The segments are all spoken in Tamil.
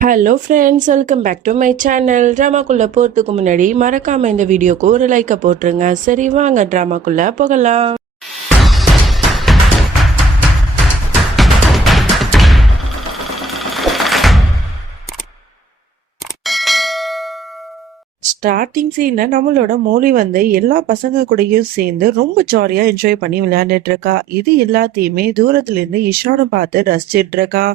Hello friends, welcome back to my channel. ட்ராமாக்குள்ளே போகிறதுக்கு முன்னாடி மறக்காமல் இந்த வீடியோக்கு ஒரு லைக்கை போட்டுருங்க. சரி வாங்க ட்ராமாக்குள்ளே போகலாம். ஸ்டார்டிங் சீன்ல நம்மளோட மௌலி வந்து எல்லா பசங்க கூடயும் சேர்ந்து ரொம்ப ஜாலியா என்ஜாய் பண்ணி விளையாண்டுட்டு இருக்கா. இது எல்லாத்தையுமே தூரத்துல இருந்து இஷானை பார்த்து ரசிச்சிட்டு இருக்கா.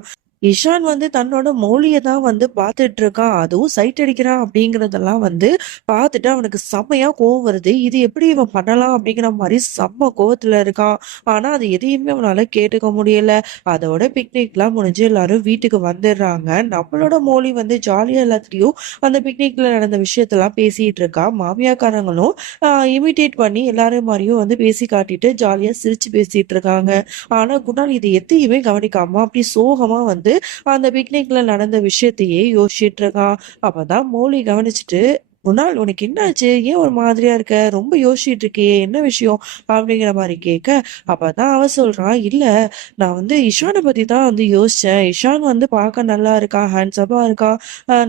இஷான் வந்து தன்னோட மௌலியை தான் வந்து பார்த்துட்டு இருக்கான். அதுவும் சைட் அடிக்கிறான் அப்படிங்கறதெல்லாம் வந்து பார்த்துட்டு அவனுக்கு செம்மையா கோவம் வருது. இது எப்படி இவன் பண்ணலாம் அப்படிங்கிற மாதிரி செம்ம கோவத்துல இருக்கான். ஆனா அது எதையுமே அவனால கேட்டுக்க முடியல. அதோட பிக்னிக்லாம் முடிஞ்சு எல்லாரும் வீட்டுக்கு வந்துடுறாங்க. நம்மளோட மௌலி வந்து ஜாலியா எல்லாத்துலயும் அந்த பிக்னிக்ல நடந்த விஷயத்தெல்லாம் பேசிட்டு இருக்கா. மாமியாக்காரங்களும் இமிட்டேட் பண்ணி எல்லாரும் மாதிரியும் வந்து பேசி காட்டிட்டு ஜாலியா சிரிச்சு பேசிட்டு இருக்காங்க. ஆனா குணால் இது எதையுமே கவனிக்காம அப்படி சோகமா வந்து அந்த பிக்னிக்ல நடந்த விஷயத்தையே யோசிச்சுட்டு இருக்கான். அப்பதான் மௌலி கவனிச்சுட்டு, குணால் உனக்கு என்னாச்சு, ஏன் ஒரு மாதிரியா இருக்க, ரொம்ப யோசிச்சுட்டு இருக்கியே, என்ன விஷயம் அப்படிங்கிற மாதிரி கேட்க, அப்பதான் அவ சொல்றான், இல்ல நான் வந்து இஷானை பத்தி தான் வந்து யோசிச்சேன். இஷான் வந்து பார்க்க நல்லா இருக்கான், ஹேண்ட்ஸப்பா இருக்கான்,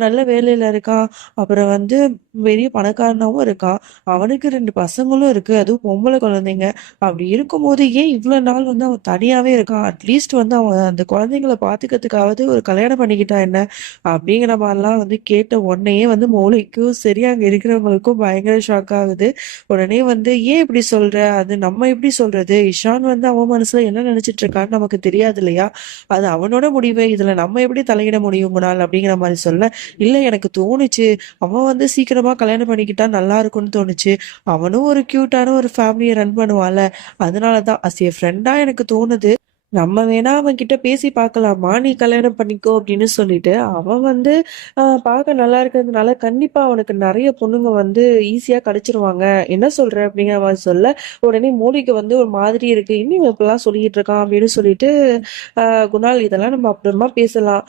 நல்ல வேலையில இருக்கான், அப்புறம் வந்து பெரிய பணக்காரனாவும் இருக்கான், அவனுக்கு 2 பசங்களும் இருக்கு, அதுவும் பொம்பளை குழந்தைங்க. அப்படி இருக்கும்போது ஏன் இவ்வளவு நாள் வந்து அவன் தனியாவே இருக்கான், அட்லீஸ்ட் வந்து அவன் அந்த குழந்தைங்களை பாத்துக்கிறதுக்காவது ஒரு கல்யாணம் பண்ணிக்கிட்டா என்ன அப்படிங்கிற மாதிரிலாம் வந்து கேட்ட உடனேயே வந்து மௌலிக்கும் சரி அங்க இருக்கிறவங்களுக்கும் பயங்கர ஷாக் ஆகுது. உடனே வந்து ஏன் இப்படி சொல்ற, அது நம்ம எப்படி சொல்றது, இஷான் வந்து அவன் மனசுல என்ன நினைச்சிட்டு இருக்கான்னு நமக்கு தெரியாது இல்லையா, அது அவனோட முடிவு, இதுல நம்ம எப்படி தலையிட முடியும் முனால் அப்படிங்கிற மாதிரி சொல்ல, இல்ல எனக்கு தோணுச்சு அவன் வந்து சீக்கிரமா கல்யாணம் பண்ணிக்கிட்டா நல்லா இருக்கும்னு தோணுச்சு, அவனும் ஒரு கியூட்டான ஒரு ஃபேமிலியை ரன் பண்ணுவான்ல, அதனாலதான் அஸ் ஏ ஃப்ரெண்டா எனக்கு தோணுது, நம்ம வேணா அவன் கிட்ட பேசி பார்க்கலாமா, நீ கல்யாணம் பண்ணிக்கோ அப்படின்னு சொல்லிட்டு அவன் வந்து பார்க்க நல்லா இருக்கிறதுனால கண்டிப்பா அவனுக்கு நிறைய பொண்ணுங்க வந்து ஈஸியா கிடைச்சிருவாங்க, என்ன சொல்ற அப்படிங்கிற மாதிரி சொல்ல, உடனே மோடிக்கு வந்து ஒரு மாதிரி இருக்கு, இன்னும் இவன் இப்பெல்லாம் சொல்லிட்டு இருக்கான் அப்படின்னு சொல்லிட்டு குணால் இதெல்லாம் நம்ம அப்புறமா பேசலாம்,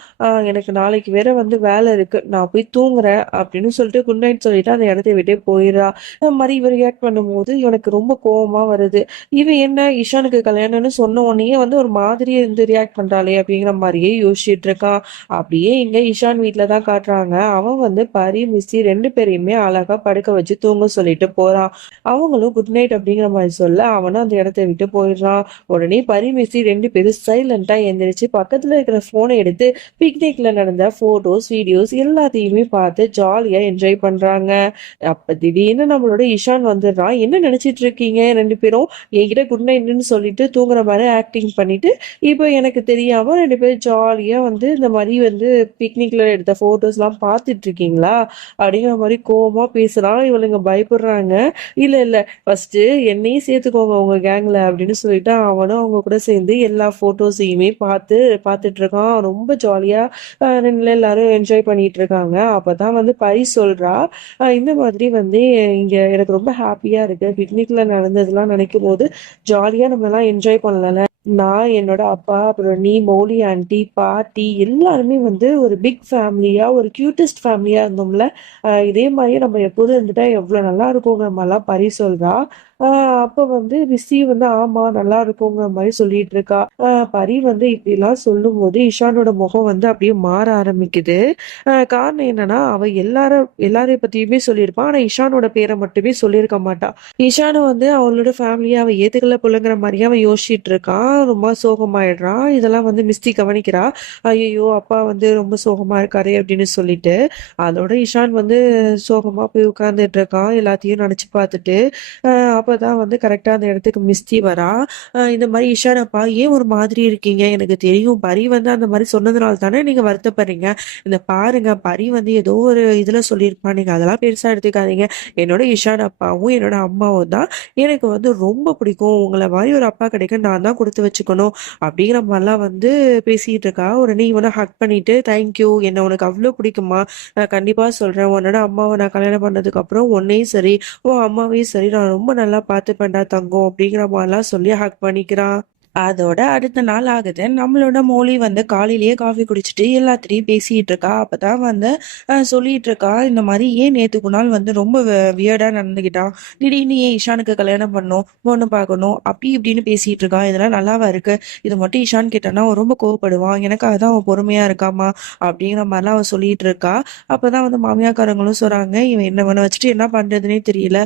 எனக்கு நாளைக்கு வேற வந்து வேலை இருக்கு, நான் போய் தூங்குறேன் அப்படின்னு சொல்லிட்டு குட் நைட் சொல்லிட்டு அந்த இடத்த விட்டே போயிடுறா. இந்த மாதிரி இவன் ரியாக்ட் பண்ணும்போது இவனுக்கு ரொம்ப கோவமா வருது. இவன் என்ன இஷானுக்கு கல்யாணம்னு சொன்ன உடனே வந்து ஒரு மாதிரி இருந்து ரியாக்ட் பண்றாளே அப்படிங்கிற மாதிரியே யோசிச்சுட்டு இருக்கான். அப்படியே இங்க இஷான் வீட்டுல தான் காட்டுறாங்க. அவன் வந்து பரி மிஸ்ஸி 2 பேரையுமே அழகா படுக்க வச்சு தூங்க சொல்லிட்டு போறான். அவங்களும் குட் நைட் அப்படிங்கிற மாதிரி சொல்ல அவனும் அந்த இடத்த விட்டு போயிடுறான். உடனே பரி மிஸ்ஸி 2 பேரும் சைலண்டா எந்திரிச்சு பக்கத்துல இருக்கிற போனை எடுத்து பிக்னிக்ல நடந்த போட்டோஸ் வீடியோஸ் எல்லாத்தையுமே பார்த்து ஜாலியா என்ஜாய் பண்றாங்க. அப்ப திடீர்னு நம்மளோட இஷான் வந்துடுறான். என்ன நினைச்சிட்டு இருக்கீங்க 2 பேரும், என்கிட்ட குட் நைட்னு சொல்லிட்டு தூங்குற மாதிரி ஆக்டிங் பண்ணிட்டு இப்போ எனக்கு தெரியாம 2 பேரும் ஜாலியா வந்து இந்த மாதிரி வந்து பிக்னிக்ல எடுத்த போட்டோஸ்லாம் பார்த்துட்டு இருக்கீங்களா அப்படிங்கிற மாதிரி கோவமா பேசுறான். இவளுங்க பயப்படுறாங்க. இல்ல இல்ல, ஃபர்ஸ்ட் என்னையும் சேர்த்துக்கோங்க உங்க கேங்ல அப்படின்னு சொல்லிட்டு அவனும் அவங்க கூட சேர்ந்து எல்லா போட்டோஸையுமே பார்த்துட்டு இருக்கான். ரொம்ப ஜாலியா எல்லாரும் என்ஜாய் பண்ணிட்டு இருக்காங்க. அப்பதான் வந்து பரி சொல்றா, இந்த மாதிரி வந்து இங்க எனக்கு ரொம்ப ஹாப்பியா இருக்கு, பிக்னிக்ல நடந்ததெல்லாம் நினைக்கும் போது ஜாலியா நம்ம எல்லாம் என்ஜாய் பண்ணல, நான் என்னோட அப்பா அப்புறம் நீ மௌலி ஆண்டி பாட்டி எல்லாருமே வந்து ஒரு பிக் ஃபேமிலியா ஒரு கியூட்டஸ்ட் ஃபேமிலியா இருந்தோம்ல, இதே மாதிரி நம்ம எப்போதும் இருந்துட்டா எவ்வளவு நல்லா இருக்குங்கிற மாதிரிலாம் பரி சொல்றா. அப்ப வந்து ரிஷி வந்து ஆமா நல்லா இருக்குங்கிற மாதிரி சொல்லிட்டு இருக்கா. பரி வந்து இப்படி எல்லாம் சொல்லும் போது இஷானோட முகம் வந்து அப்படியே மாற ஆரம்பிக்குது. காரணம் என்னன்னா அவ எல்லாரையும் பத்தியுமே சொல்லியிருப்பான், ஆனா இஷானோட பேரை மட்டுமே சொல்லியிருக்க மாட்டா. இஷானு வந்து அவளோட ஃபேமிலியா அவ ஏத்துக்கல புள்ளுங்கிற மாதிரியே அவன் யோசிச்சுட்டு இருக்கான். ரொம்ப சோகமாயிடுறான். இதெல்லாம் வந்து மிஸ்டி கவனிக்கிறா. ஐயோ அப்பா வந்து ரொம்ப சோகமா இருக்காரு அப்படின்னு சொல்லிட்டு அதோட இஷான் வந்து சோகமா போய் உட்கார்ந்துட்டு இருக்கான் எல்லாத்தையும் நினைச்சு பார்த்துட்டு. அப்பதான் வந்து கரெக்டா அந்த இடத்துக்கு மிஸ்டி வரா. இந்த மாதிரி இஷான் அப்பா ஏன் ஒரு மாதிரி இருக்கீங்க, எனக்கு தெரியும் பரி வந்து அந்த மாதிரி சொன்னதுனால தானே நீங்க வருத்தப்படுறீங்க, இந்த பாருங்க பரி வந்து ஏதோ ஒரு இதுல சொல்லியிருப்பான், நீங்க அதெல்லாம் பெருசா எடுத்துக்காதீங்க, என்னோட இஷான் அப்பாவும் என்னோட அம்மாவும் தான் எனக்கு வந்து ரொம்ப பிடிக்கும், உங்களை மாதிரி ஒரு அப்பா கிடைக்க நான் தான் கொடுத்து வச்சுக்கணும் அப்படிங்கிற மாதிரிலாம் வந்து பேசிட்டு இருக்கா. உடனே இவனை ஹக் பண்ணிட்டு தேங்க்யூ, என்ன உனக்கு அவ்வளோ பிடிக்குமா, நான் கண்டிப்பா சொல்றேன், உன்னோட அம்மாவை நான் கல்யாணம் பண்ணதுக்கு அப்புறம் உன்னையும் சரி உன் அம்மாவையும் சரி நான் ரொம்ப நல்லா பார்த்துப்பேன்டா தங்கம் அப்படிங்கிற மாதிரிலாம் சொல்லி ஹக் பண்ணிக்கிறான். அதோட அடுத்த நாள் ஆகுது. நம்மளோட மோலி வந்து காலையிலேயே காஃபி குடிச்சிட்டு எல்லாத்துட்டயும் பேசிட்டு இருக்கா. அப்பதான் வந்து சொல்லிட்டு இருக்கா, இந்த மாரி ஏன் நேத்துக்கு நாள் வந்து ரொம்ப வியர்டா நடந்துக்கிட்டான். திடீர்னு ஏன் இஷானுக்கு கல்யாணம் பண்ணணும், பொண்ணு பார்க்கணும், அப்படி இப்படின்னு பேசிட்டு இருக்கான். இதெல்லாம் நல்லாவா இருக்கு? இது மட்டும் இஷான் கேட்டானா அவன் ரொம்ப கோவப்படுவான். எனக்காக தான் அவன் பொறுமையா இருக்காமா அப்படிங்கிற மாதிரிலாம் அவன் சொல்லிட்டு இருக்கா. அப்பதான் வந்து மாமியாக்காரங்களும் சொல்றாங்க, இவன் என்னவனை வச்சுட்டு என்ன பண்றதுன்னே தெரியல.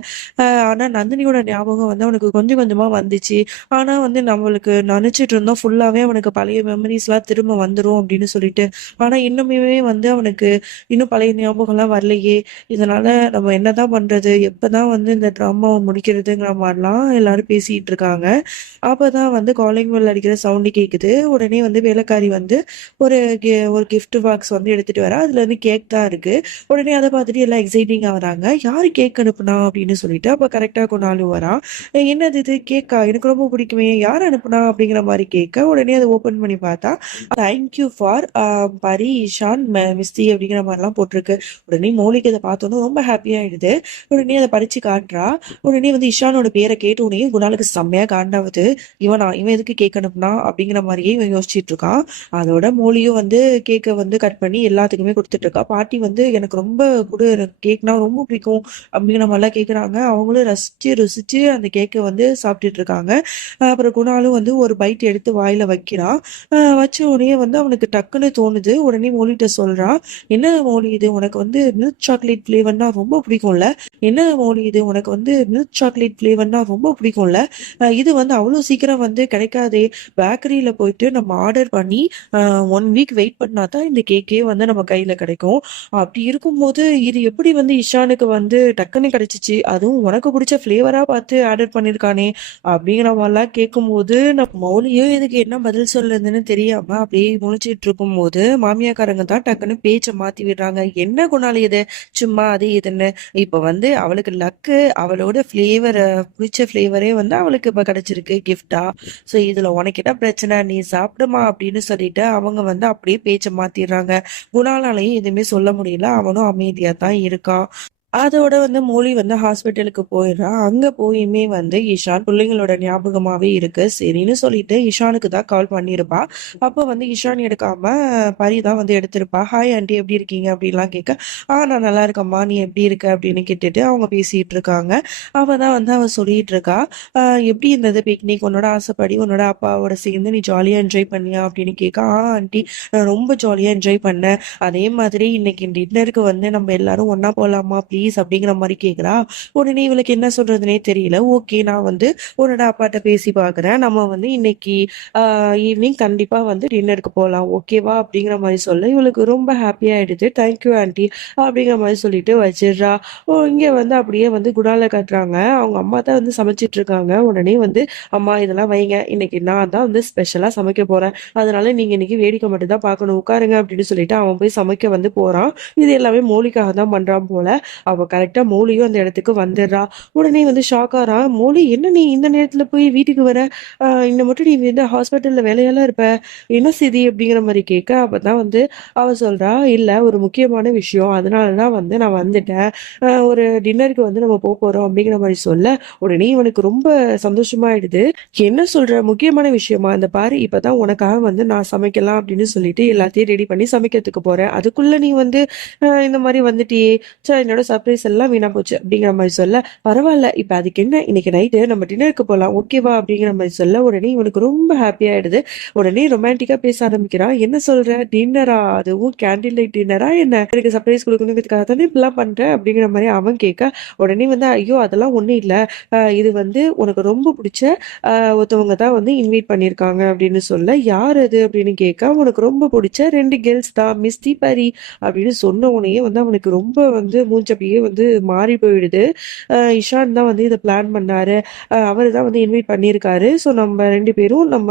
ஆனா நந்தினியோட ஞாபகம் வந்து அவனுக்கு கொஞ்சம் கொஞ்சமா வந்துச்சு. ஆனா வந்து நம்மளுக்கு நினைச்சிட்டு இருந்தோம் ஃபுல்லாவே அவனுக்கு பழைய மெமரிஸ்லாம் திரும்ப வந்துரும் அப்படின்னு சொல்லிட்டு. ஆனா இன்னுமே வந்து அவனுக்கு இன்னும் பழைய ஞாபகம்லாம் வரலையே. இதனால நம்ம என்னதான் பண்றது? எப்பதான் வந்து இந்த ட்ராமாவை முடிக்கிறதுங்கிற மாதிரிலாம் எல்லாரும் பேசிட்டு இருக்காங்க. அப்பதான் வந்து காலிங் பெல் அடிக்கிற சவுண்டு கேக்குது. உடனே வந்து வேலைக்காரி வந்து ஒரு ஒரு கிஃப்ட் பாக்ஸ் வந்து எடுத்துட்டு வரா. அதுல வந்து கேக் தான் இருக்கு. உடனே அதை பார்த்துட்டு எல்லாம் எக்ஸைட்டிங் ஆகுறாங்க. யாரு கேக் அனுப்புனா அப்படின்னு சொல்லிட்டு. அப்ப கரெக்டா கொண்டாலும் வரா. என்னது இது கேக்கா? எனக்கு ரொம்ப பிடிக்குமே. யார் அனுப்புனா? அப்படிங்கிற மாரி கேட்க, உடனே அத ஓப்பன் பண்ணி பார்த்தா, தேங்க் யூ ஃபார் பரி, இஷான், மிஸ்டி அப்படிங்கிற மாரிலாம் போட்டிருக்கு. உடனே மௌலிக்கு இத பார்த்தோனே ரொம்ப ஹாப்பி ஆயிடுது. உடனே அத படிச்சு காட்டுறா. உடனே வந்து இஷானோட பேர கேட்ட உடனே குணாலுக்கு செம்மையா காண்டாவுது. இவன் எதுக்கு கேக் அனுப்புனா? அப்படிங்கிற மாரியே இவன் யோசிச்சுட்டு இருக்கான். அதோட மௌலியும் வந்து கேக்க வந்து கட் பண்ணி எல்லாத்துக்குமே குடுத்துட்டு இருக்கா. பாட்டி வந்து எனக்கு ரொம்ப குடு, எனக்கு கேக்னா ரொம்ப பிடிக்கும் அப்படிங்கிற மாரிலாம் கேட்குறாங்க. அவங்களும் ரசிச்சு ருசிச்சு அந்த கேக்க வந்து சாப்பிட்டுட்டு இருக்காங்க. அப்புறம் குணாலும் வந்து ஒரு பைட் எடுத்து வாயில வைக்கிறான். வச்ச உடனே வந்து அவனுக்கு டக்குன்னு தோணுது. உடனே மௌலிட்ட சொல்றான், "என்ன மௌலி இது? உனக்கு வந்து மில்க் சாக்லேட் ஃப்ளேவர்னா ரொம்ப பிடிக்கும்ல? என்ன மௌலி இது? உனக்கு வந்து மில்க் சாக்லேட் ஃப்ளேவர்னா ரொம்ப பிடிக்கும்ல? இது வந்து அவ்வளோ சீக்கிரம் வந்து கிடைக்காதே. பேக்கரியில போயிட்டு நம்ம ஆர்டர் பண்ணி 1 வீக் வெயிட் பண்ணா தான் இந்த கேக்கே வந்து நம்ம கையில கிடைக்கும். அப்படி இருக்கும்போது இது எப்படி வந்து இஷானுக்கு வந்து டக்குன்னு கிடைச்சிச்சு? அதுவும் உனக்கு பிடிச்ச ஃப்ளேவரா பார்த்து ஆர்டர் பண்ணியிருக்கானே!" அப்படிங்கிற மாதிரிலாம் கேட்கும்போது நம்ம மௌலியும் இதுக்கு என்ன பதில் சொல்றதுன்னு தெரியாம அப்படியே முழிச்சிட்டு இருக்கும்போது மாமியாக்காரங்க தான் டக்குன்னு பேச்சை மாத்தி விடுறாங்க. என்ன குணாலி இது? சும்மா அது இதுன்னு. இப்ப வந்து அவளுக்கு லக்கு, அவளோட ஃபிளேவர், பிடிச்ச ஃபிளேவரே வந்து அவளுக்கு இப்ப கிடைச்சிருக்கு கிஃப்டா. ஸோ இதுல உனக்கு என்ன பிரச்சனை? நீ சாப்பிடுமா அப்படின்னு சொல்லிட்டு அவங்க வந்து அப்படியே பேச்சை மாத்திடுறாங்க. குணாலாலையும் எதுவுமே சொல்ல முடியல. அவனும் அமைதியா தான் இருக்கான். அதோட வந்து மௌலி வந்து ஹாஸ்பிட்டலுக்கு போயிடுறான். அங்க போயுமே வந்து இஷான் பிள்ளைங்களோட ஞாபகமாவே இருக்கு. சரின்னு சொல்லிட்டு இஷானுக்கு தான் கால் பண்ணியிருப்பா. அப்போ வந்து இஷான் எடுக்காம பரி தான் வந்து எடுத்திருப்பா. "ஹாய் ஆண்டி, எப்படி இருக்கீங்க?" அப்படின்லாம் கேட்க, நான் நல்லா இருக்கம்மா. நீ எப்படி இருக்க?" அப்படின்னு கேட்டுட்டு அவங்க பேசிட்டு இருக்காங்க. அவ சொல்லிட்டு இருக்கா, எப்படி இருந்தது பிக்னிக்? உன்னோட ஆசைப்படி உன்னோட அப்பாவோட சேர்ந்து நீ ஜாலியா என்ஜாய் பண்ணியா?" அப்படின்னு கேட்க, ஆண்டி, நான் ரொம்ப ஜாலியா என்ஜாய் பண்ணேன். அதே மாதிரி இன்னைக்கு டின்னருக்கு வந்து நம்ம எல்லாரும் ஒண்ணா போலாமா ப்ளீஸ் அப்படிங்கிற மாதிரி கேக்குறா. உடனே இவளுக்கு என்ன சொல்றதுனே தெரியல. ஓகே, நான் வந்து உன்னோட அப்பாட்ட பேசி பாக்குறேன். நம்ம வந்து இன்னைக்கு ஈவினிங் கண்டிப்பா வந்து டின்னருக்கு போலாம். ஓகேவா அப்படிங்கிற மாதிரி சொல்ல இவளுக்கு ரொம்ப ஹாப்பி ஆயிடுது. தேங்க்யூ ஆண்டி அப்படிங்கிற மாதிரி சொல்லிட்டு வச்சிடுறா. இங்க வந்து அப்படியே வந்து குணால காட்டுறாங்க. அவங்க அம்மா தான் வந்து சமைச்சிட்டு இருக்காங்க. உடனே வந்து, "அம்மா இதெல்லாம் வைங்க. இன்னைக்கு நான் தான் வந்து ஸ்பெஷலா சமைக்க போறேன். அதனால நீங்க இன்னைக்கு வேடிக்கை மட்டும் தான் பார்க்கணும். உட்காருங்க" அப்படின்னு சொல்லிட்டு அவன் போய் சமைக்க வந்து போறான். இது எல்லாமே மௌலிக்காக தான் பண்றான் போல. அவ கரெக்டா மௌலியும் அந்த இடத்துக்கு வந்துடுறா. உடனே வந்து ஷாக் ஆறா. "மௌலி, என்ன நீ இந்த நேரத்துல போய் வீட்டுக்கு வர? இன்ன மட்டும் நீ வந்து ஹாஸ்பிட்டல்ல வேலையெல்லாம் இருப்ப. என்ன செய்தி?" அப்படிங்கிற மாதிரி கேட்க, அப்பதான் வந்து அவ சொல்றா, "இல்ல, ஒரு முக்கியமான விஷயம். அதனால தான் வந்து நான் வந்துட்டேன். ஒரு டின்னருக்கு வந்து நம்ம போறோம்" அப்படிங்கிற மாதிரி சொல்ல, உடனே இவனுக்கு ரொம்ப சந்தோஷமாயிடுது. "என்ன சொல்ற? முக்கியமான விஷயமா? இந்த பாரு, இப்பதான் உனக்காக வந்து நான் சமைக்கலாம் அப்படின்னு சொல்லிட்டு எல்லாத்தையும் ரெடி பண்ணி சமைக்கிறதுக்கு போறேன். அதுக்குள்ள நீ வந்து இந்த மாதிரி வந்துட்டியே. ச்சே, என்னோட சர்ப்ரைஸ் எல்லாம் வீணா போச்சு" அப்படிங்கிற மாதிரி சொல்ல, "பரவாயில்ல, இப்ப அதுக்கு என்ன? இன்னைக்கு நைட்டு நம்ம டின்னருக்கு போலாம். ஓகேவா?" அப்படிங்கிற மாதிரி சொல்ல, உடனே இவனுக்கு ரொம்ப ஹாப்பி ஆயிடுது. உடனே ரொமான்டிக்கா பேச ஆரம்பிக்கிறான். "என்ன சொல்ற? டின்னரா? அதுவும் கேண்டில் லைட் டின்னரா என்ன? எனக்கு சர்ப்ரைஸ் கொடுக்கணுங்கிறதுக்காக தானே இப்படிலாம் பண்ற?" அப்படிங்கிற மாதிரி அவன் கேட்க, உடனே வந்து, "ஐயோ, அதெல்லாம் ஒண்ணும் இல்ல. இது வந்து உனக்கு ரொம்ப பிடிச்ச ஒருத்தவங்க தான் வந்து இன்வைட் பண்ணியிருக்காங்க" அப்படின்னு சொல்ல, "யார் அது?" அப்படின்னு கேட்க, "உனக்கு ரொம்ப பிடிச்ச 2 கேர்ள்ஸ் தான், மிஸ்டி, பரி" அப்படின்னு சொன்ன உடனேயே வந்து அவனுக்கு ரொம்ப வந்து மூஞ்சி அப்படியே வந்து மாறி போயிடுது. இஷான் தான் வந்து இத பிளான் பண்ணாரு. அவரு தான் வந்து இன்வைட் பண்ணியிருக்காரு. ஸோ நம்ம 2 பேரும் நம்ம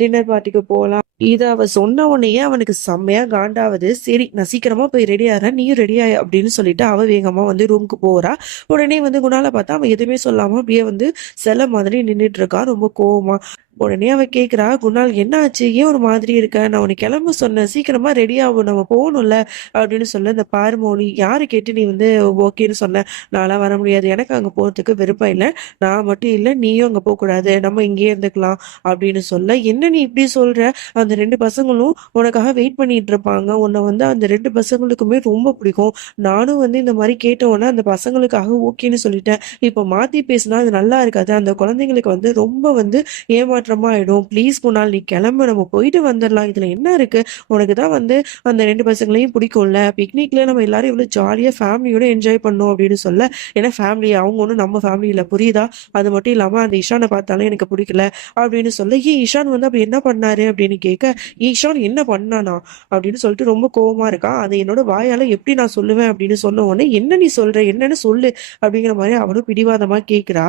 டின்னர் பார்ட்டிக்கு போலாம். இத அவ சொன்ன உடனேயே அவனுக்கு செம்மையா காண்டாவுது. சரி, நான் சீக்கிரமா போய் ரெடி ஆறேன். நீயும் ரெடி ஆயி அப்படின்னு சொல்லிட்டு அவ வேகமா வந்து ரூமுக்கு போறா. உடனே வந்து குணால பார்த்தா அவன் எதுவுமே சொல்லாம அப்படியே வந்து சிலை மாதிரி நின்னுட்டு இருக்கான் ரொம்ப கோவமா. உடனே அவ கேக்குறா, "குணால் என்ன ஆச்சு? ஏன் ஒரு மாதிரி இருக்க? நான் உன்ன கிளம்ப சொன்னேன். சீக்கிரமா ரெடி ஆவு. நம்ம போகணும்ல." அப்படின்னு சொல்ல, "இந்த பாரு மௌலி, யார கேட்டு நீ வந்து ஓகேன்னு சொன்ன? நான்லாம் வர முடியாது. எனக்கு அங்க போறதுக்கு விருப்பம் இல்ல. நான் மட்டும் இல்ல, நீயும் அங்க போக்கூடாது. நம்ம இங்கேயே இருந்துக்கலாம்." அப்படின்னு சொல்ல, "என்ன நீ இப்படி சொல்ற? அந்த 2 பசங்களும் உனக்காக வெயிட் பண்ணிட்டு இருப்பாங்க. உன்ன வந்து அந்த 2 பசங்களுக்குமே ரொம்ப பிடிக்கும். நானும் வந்து இந்த மாரி கேட்ட உடனே அந்த பசங்களுக்காக ஓகேன்னு சொல்லிட்டேன். இப்ப மாத்தி பேசினா அது நல்லா இருக்காது. அந்த குழந்தைங்களுக்கு வந்து ரொம்ப வந்து ஏமாற்றமா ஆயிடும். ப்ளீஸ் குணால் நீ கிளம்பு. நம்ம போயிட்டு வந்துரலாம். இதுல என்ன இருக்கு? உனக்கு தான் வந்து அந்த 2 பசங்களையும் பிடிக்கும்ல. பிக்னிக்ல நம்ம எல்லாரும் எவ்வளோ ஜாலியா ஃபேமிலியோட என்ஜாய் பண்ணோம்." அப்படின்னு சொல்ல, "ஏன்னா ஃபேமிலி அவங்க ஒண்ணும் நம்ம ஃபேமிலி இல்ல. புரியுதா? அது மட்டும் இல்லாம அந்த இஷான பார்த்தாலும் எனக்கு பிடிக்கல." அப்படின்னு சொல்ல, "ஏன் இஷான் வந்து அப்படி என்ன பண்ணாரு?" அப்படின்னு கேட்க, "ஈஷான் என்ன பண்ணானா?" அப்படின்னு சொல்லிட்டு ரொம்ப கோவமா இருக்கா. "அத என்னோட வாயால எப்படி நான் சொல்லுவேன்?" அப்படின்னு சொன்ன உடனே, "என்ன நீ சொல்ற? என்னன்னு சொல்லு." அப்படிங்கிற மாரி அவளும் பிடிவாதமா கேட்கிறா.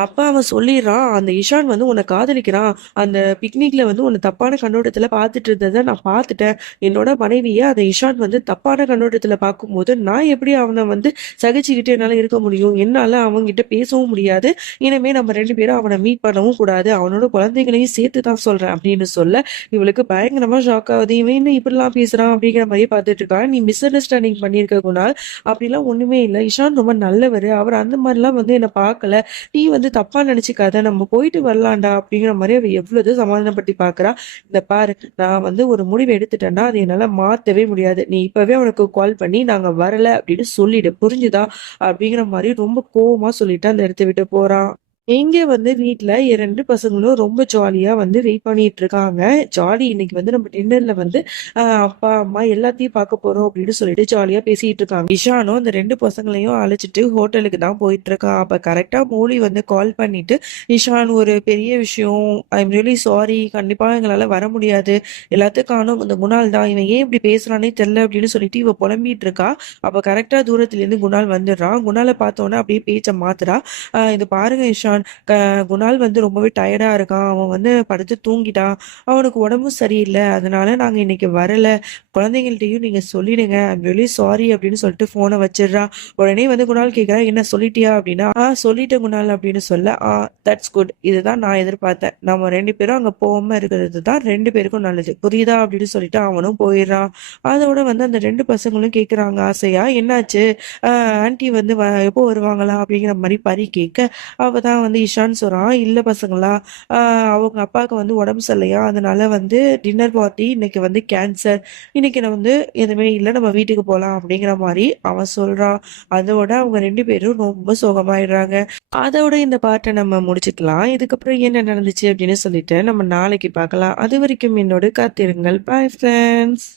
அப்ப அவன் சொல்லிர்றான், "அந்த இஷான் வந்து உன்ன காதலிக்கிறான். அந்த பிக்னிக்ல வந்து உன்ன தப்பான கண்ணோட்டத்துல பார்த்துட்டு இருந்தத நான் பார்த்துட்டேன். என்னோட மனைவிய அந்த இஷான் வந்து தப்பான கண்ணோட்டத்துல பார்க்கும்போது, நான் எப்படி அவன வந்து சகிச்சுக்கிட்டு என்னால இருக்க முடியும்? என்னால அவன்கிட்ட பேசவும் முடியாது. இனிமே நம்ம 2 பேரும் அவன மீட் பண்ணவும் கூடாது. அவனோட குழந்தைகளையும் சேர்த்து தான் சொல்றேன்." அப்படின்னு சொல்ல, இவளுக்கு பயங்கரமா ஷாக் ஆகுது. "இவன் என்ன இப்படிலாம் பேசுறான்?" அப்படிங்கிற மாரியே பார்த்துட்டு இருக்கா. "நீ மிஸ் அண்டர்ஸ்டாண்டிங் பண்ணியிருக்க குணால். அப்படிலாம் ஒண்ணுமே இல்ல. இஷான் ரொம்ப நல்லவரு. அவர் அந்த மாரிலாம் வந்து என்ன பார்க்கல. நீ வந்து தப்பா நினைச்சுக்காத. நம்ம போயிட்டு வரலாம்டா." அப்படிங்கிற மாரி அவ எவ்வளவு சமாதானப்படுத்தி பார்க்கிறா. "இந்த பாரு, நான் வந்து ஒரு முடிவு எடுத்துட்டேன்னா, அது என்னால மாத்தவே முடியாது. நீ இப்பவே அவனுக்கு கால் பண்ணி, நாங்க வரல அப்படின்னு சொல்லிடு. புரிஞ்சுதா?" அப்படிங்கிற மாரி ரொம்ப கோவமா சொல்லிட்டு அந்த இடத்த விட்டு போறான். இங்க வந்து வீட்ல என் 2 பசங்களும் ரொம்ப ஜாலியா வந்து வெயிட் பண்ணிட்டு இருக்காங்க. ஜாலி இன்னைக்கு வந்து நம்ம டின்னர்ல வந்து அப்பா, அம்மா எல்லாத்தையும் பார்க்க போறோம் அப்படின்னு சொல்லிட்டு ஜாலியா பேசிட்டு இருக்காங்க. இஷானும் அந்த 2 பசங்களையும் அழைச்சிட்டு ஹோட்டலுக்கு தான் போயிட்டு இருக்கான். அப்ப கரெக்ட்டா மௌலி வந்து கால் பண்ணிட்டு, "இஷான், ஒரு பெரிய விஷயம். ஐ அம் ரியலி சாரி. கண்டிப்பா எங்களால வர முடியாது. எல்லாத்தையும் காணோம். இந்த குணால் தான். இவன் ஏன் இப்படி பேசுறான்னே தெரியல." அப்படின்னு சொல்லிட்டு இவ புலம்பிட்டு இருக்கா. அப்ப கரெக்ட்டா தூரத்துலேருந்து குணால் வந்துடுறான். குணால பார்த்தோனே அப்படியே பேச்ச மாத்துறா. "இது பாருங்க இஷான், குணால் வந்து ரொம்பவே டயர்டா இருக்கான். அவன் வந்து படுத்து தூங்கிட்டான். அவனுக்கு உடம்பும் சரியில்ல. அதனால நாங்க இன்னைக்கு வரல. குழந்தைங்கள்ட்டயும் நீங்க சொல்லிடுங்க. ஐ அம் ரியலி சாரி." அப்படின்னு சொல்லிட்டு ஃபோன வச்சிடுறா. உடனே வந்து குணால் கேட்குறான், "என்ன சொல்லிட்டியா?" அப்படின்னா, சொல்லிட்டேன் குணால்." அப்படின்னு சொல்ல, தட்ஸ் குட். இதுதான் நான் எதிர்பார்த்தேன். நம்ம 2 பேரும் அங்க போகாம இருக்கிறது தான் 2 பேருக்கும் நல்லது. புரியுதா?" அப்படின்னு சொல்லிட்டு அவனும் போயிடுறான். அதோட வந்து அந்த 2 பசங்களும் கேட்குறாங்க ஆசையா, "என்னாச்சு? அ ஆன்டி வந்து எப்போ வருவாங்களா?" அப்படிங்கிற மாரி பரி கேட்க, அவ தான் வந்து இஷான்னு சொல்றான், "இல்ல பசங்களா, ஆ அவங்க அப்பாவுக்கு வந்து உடம்பு சரியில்லையாம். அதனால வந்து டின்னர் பார்ட்டி இன்னைக்கு வந்து கேன்சல். இன்னைக்கு நான் வந்து எதுவுமே இல்ல. நம்ம வீட்டுக்கு போலாம்." அப்படிங்கிற மாரி அவன் சொல்றான். அதோட அவங்க 2 பேரும் ரொம்ப சோகமாயிடுறாங்க. அதோட இந்த பார்ட்ட நம்ம முடிச்சுக்கலாம். இதுக்கப்புறம் என்ன நடந்துச்சு அப்படின்னு சொல்லிட்டு நம்ம நாளைக்கு பார்க்கலாம். அதுவரைக்கும் என்னோடு காத்திருங்கள். பாய் ஃபிரெண்ட்ஸ்.